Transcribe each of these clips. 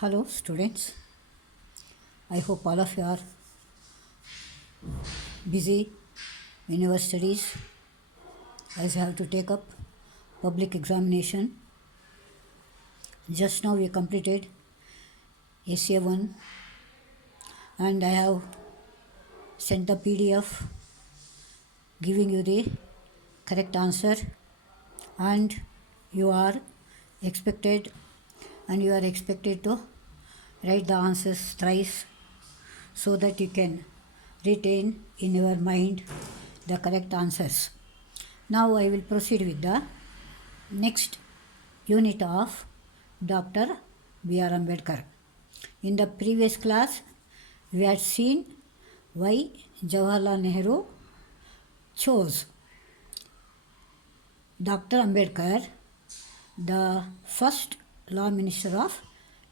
Hello, students. I hope all of you are busy in your studies as you have to take up public examination. Just now we completed ACA 1 and I have sent the PDF giving you the correct answer, and you are expected to write the answers thrice so that you can retain in your mind the correct answers. Now I will proceed with the next unit of Dr. B.R. Ambedkar. In the previous class, we had seen why Jawaharlal Nehru chose Dr. Ambedkar, the first law minister of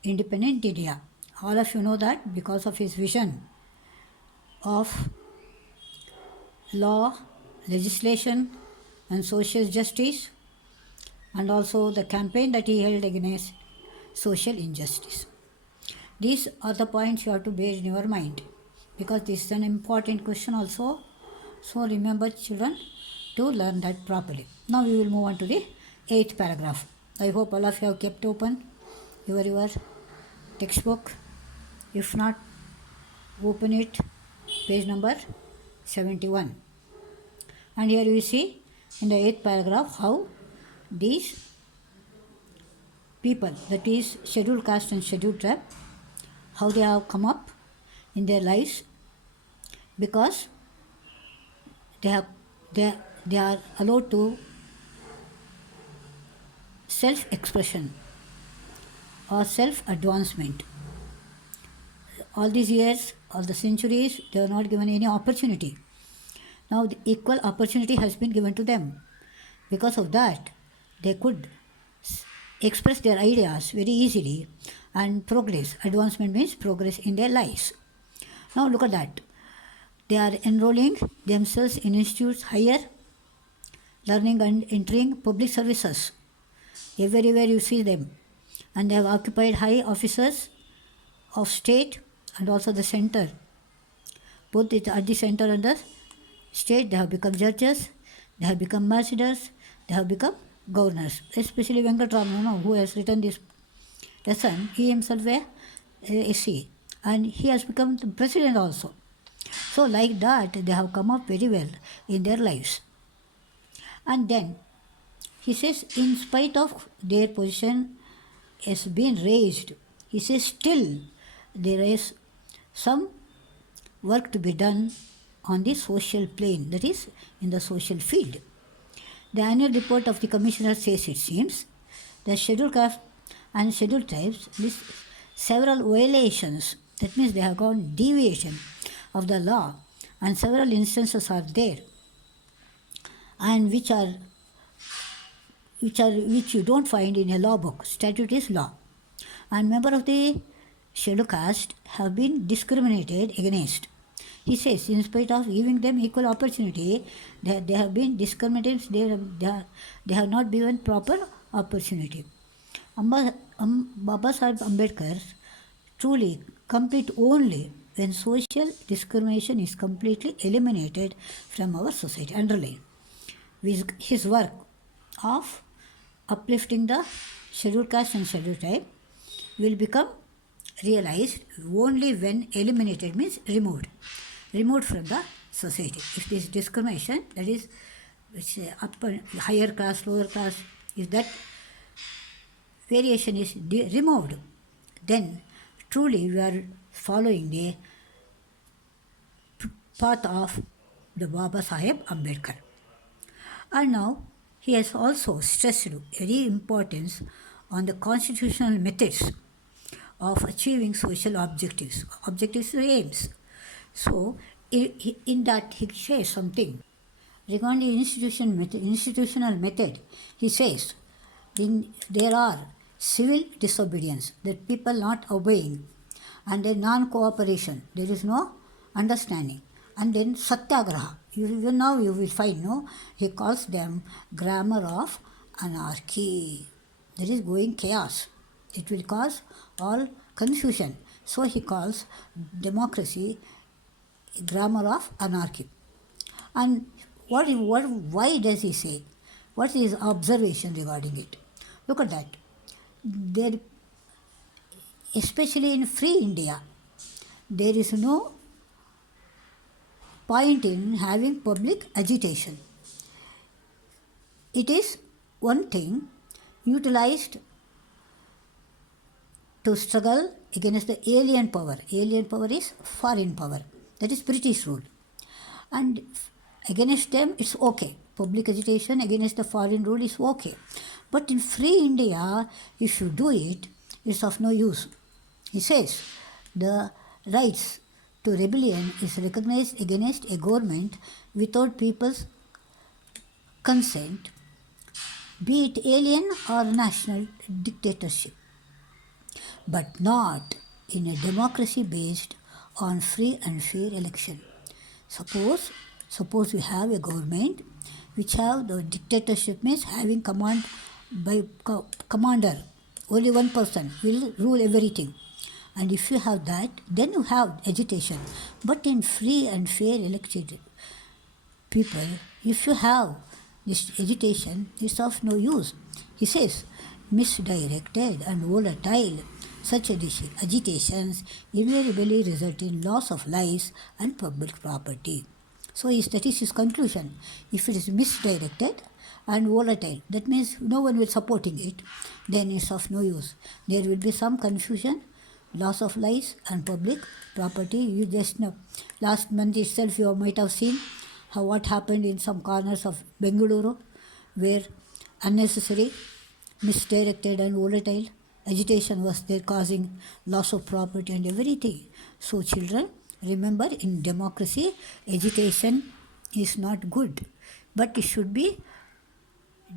independent India. All of you know that because of his vision of law, legislation, and social justice, and also the campaign that he held against social injustice. These are the points you have to bear in your mind because this is an important question also. So remember, children, to learn that properly. Now we will move on to the 8th paragraph. I hope all of you have kept open your textbook. If not, open it, page number 71. And here we see in the 8th paragraph how these people, that is scheduled caste and scheduled tribe, how they have come up in their lives because they are allowed to self-expression or self-advancement. All these years, all the centuries, they were not given any opportunity. Now the equal opportunity has been given to them. Because of that, they could express their ideas very easily and progress. Advancement means progress in their lives. Now look at that. They are enrolling themselves in institutes, higher learning and entering public services. Everywhere you see them. And they have occupied high offices of state and also the center. Both at the center and the state, they have become judges, they have become ambassadors, they have become governors. Especially Venkatramana, who has written this lesson, he himself a SC, and he has become the president also. So like that, they have come up very well in their lives. And then he says, in spite of their position has been raised, he says still there is some work to be done on the social plane, that is in the social field. The annual report of the commissioner says it seems the scheduled caste and scheduled tribes list several violations, that means they have gone deviation of the law, and several instances are there, and which you don't find in a law book. Statute is law, and member of the scheduled caste have been discriminated against. He says, in spite of giving them equal opportunity, they have been discriminated. They have not been given proper opportunity. Baba Sahib Ambedkar truly complete only when social discrimination is completely eliminated from our society. Underline. With his work of uplifting the scheduled caste and scheduled tribe will become realized only when eliminated means removed from the society. If this discrimination, that is upper, higher caste, lower caste, if that variation is removed, then truly we are following the path of the Baba Sahib Ambedkar. And now he has also stressed very importance on the constitutional methods of achieving social objectives or aims. So in that he says something regarding the institutional method. He says there are civil disobedience, that people not obeying, and then non-cooperation, there is no understanding, and then satyagraha. Now you will find, no, he calls them grammar of anarchy, there is going chaos. It will cause all confusion. So he calls democracy grammar of anarchy. And why does he say? What is his observation regarding it? Look at that. There, especially in free India, there is no point in having public agitation. It is one thing utilized to struggle against the alien power. Alien power is foreign power, that is British rule. And against them, it's okay. Public agitation against the foreign rule is okay. But in free India, if you do it, it's of no use. He says the rights to rebellion is recognized against a government without people's consent, be it alien or national dictatorship, but not in a democracy based on free and fair election. Suppose we have a government which have the dictatorship, means having command by commander, only one person will rule everything. And if you have that, then you have agitation. But in free and fair elected people, if you have this agitation, it's of no use. He says, misdirected and volatile, such agitations invariably result in loss of lives and public property. So that is his conclusion. If it is misdirected and volatile, that means no one will supporting it, then it's of no use. There will be some confusion, loss of lives and public property. You just know, last month itself you might have seen what happened in some corners of Bengaluru, where unnecessary, misdirected and volatile agitation was there, causing loss of property and everything. So children, remember, in democracy, agitation is not good, but it should be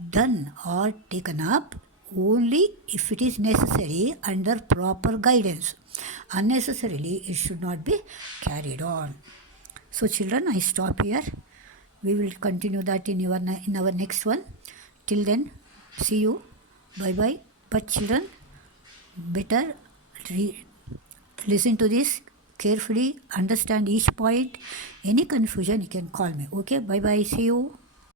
done or taken up only if it is necessary under proper guidance. Unnecessarily, it should not be carried on. So children, I stop here. We will continue that in our next one. Till then, see you. Bye bye. But children, better listen to this carefully, understand each point. Any confusion, you can call me. Okay, bye bye. See you.